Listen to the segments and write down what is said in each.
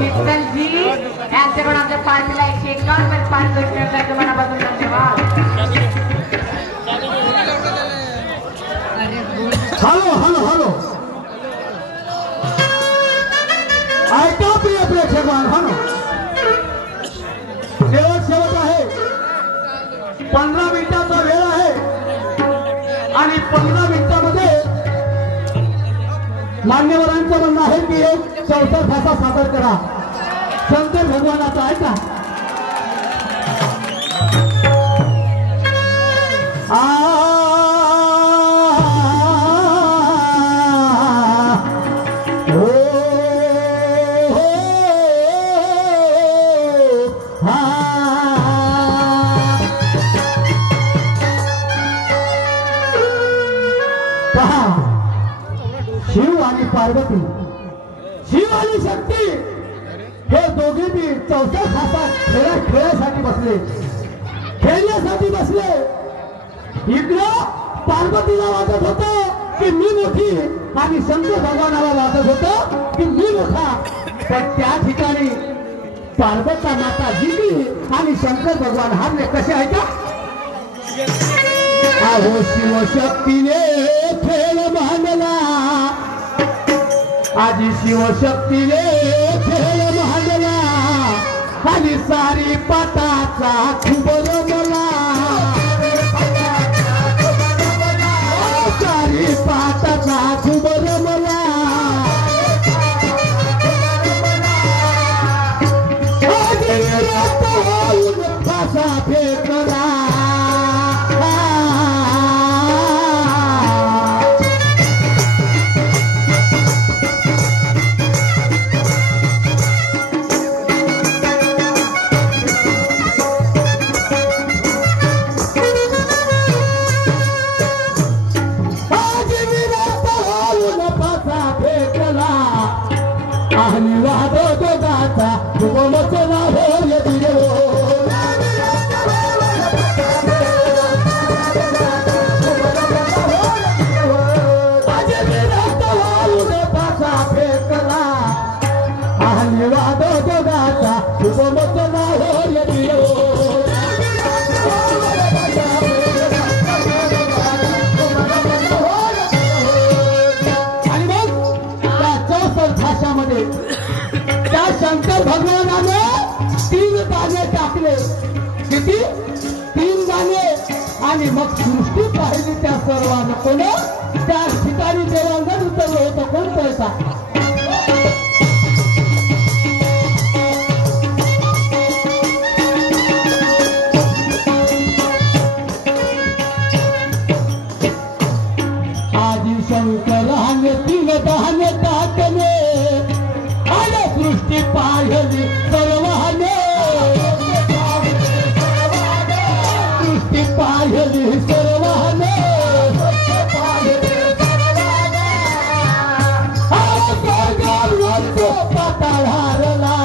विठ्ठलजी यांच्याकडून आमच्या पार्टीला 151 रुपये मनापासून धन्यवाद. हॅलो हॅलो हॅलो ऐका प्रिय प्रेक्षकांनो, शेवट आहे. 15 मिनिटाचा वेळ आहे आणि 15 मिनिटामध्ये मान्यवरांचं म्हणणं आहे की एक चौथा भाषा सादर करा शंकर भगवानाचा. ऐका शिव आणि पार्वती, शिव आणि शक्ती हे दोघे बी चौथा खासा खेळण्यासाठी बसले, खेळण्यासाठी बसले. इकडं पार्वतीला वाटत होतं की मी मोठी आणि शंकर भगवानाला वाटत होतं की मी मोठा. पण त्या ठिकाणी पार्वता माता जिंकली आणि शंकर भगवान हारले. कसे आहे का? अहो शिवशक्तीने खेळ मांडला, आजी शिवशक्तीने खेळ मांडला आणि सारी पाटाचा खूप रमला, सारी पाटाचा खूप रमला. फासा फेकला आणि वादो दोघाचा मचला होय दिलो. पासा फेकला आणि वादो दोघाचा मचला होय दिलो. आणि मग त्या 64 भाषामध्ये त्या शंकर भगवानाने 3 दाणे टाकले. किती? 3 दाणे. आणि मग सृष्टी पाहिली त्या सर्वांना. कोण? त्या ठिकाणी देवांगण उतरलं होतं. कोणतं होता? आजी शंकराने 3 दाणे टाकले आणि सृष्टी पाहिली सर्वाने, सृष्टी पाहिली सर्वाने. पाताळ हारला.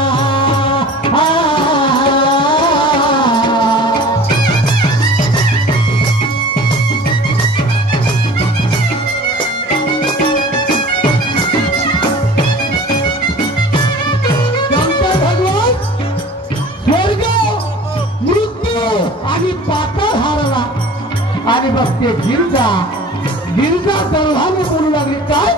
आणि पाताळ हारला. आणि बघ ते गिरजा गर्भाने बोलू लागली. काय?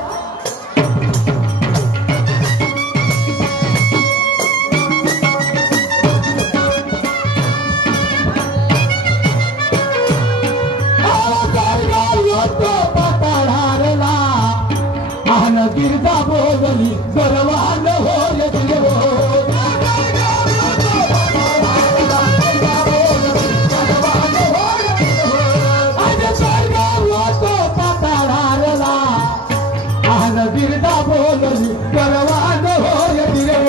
पाताळ हारला आणि गिरजा बोलली गर्वान होय देव. गिरजा बोलली गर्वान होय देव.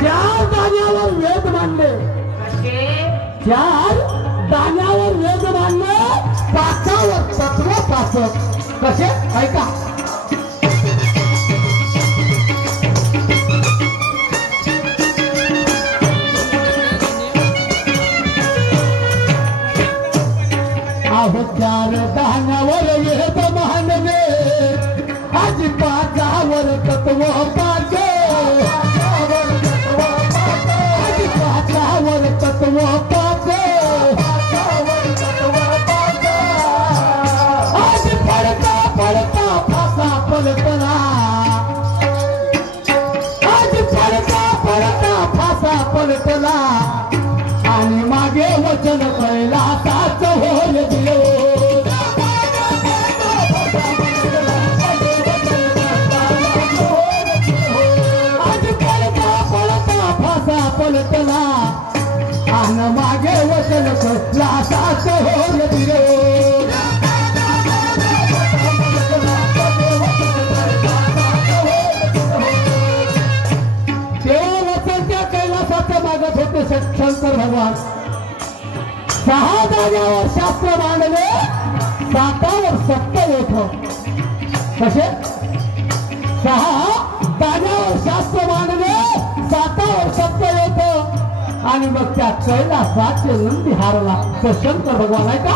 चार दाण्यावर वेद मांडले, 4 दाण्यावर वेद मांडले, 5वर तत्व 5. कसे? ऐका. अहो 4 दाण्यावर तत्व पाके पाचावर तत्व पाके आज पडता पडता फासा पलटला आज पडता पडता फासा पलटला आणि मागे वचन कैलासाच होय देव आज पडता पडता फासा पलटला आणि मागे वचन कैलासाच होय देव मागत होते शंकर भगवान 6 जाग्यावर शास्त्र मांडले 7वर सत्य होत कसे 6 जाग्यावर शास्त्र मांडले 7वर सत्य होत आणि मग त्या कैलासाचे नंदी हारला तो शंकर भगवान आहे का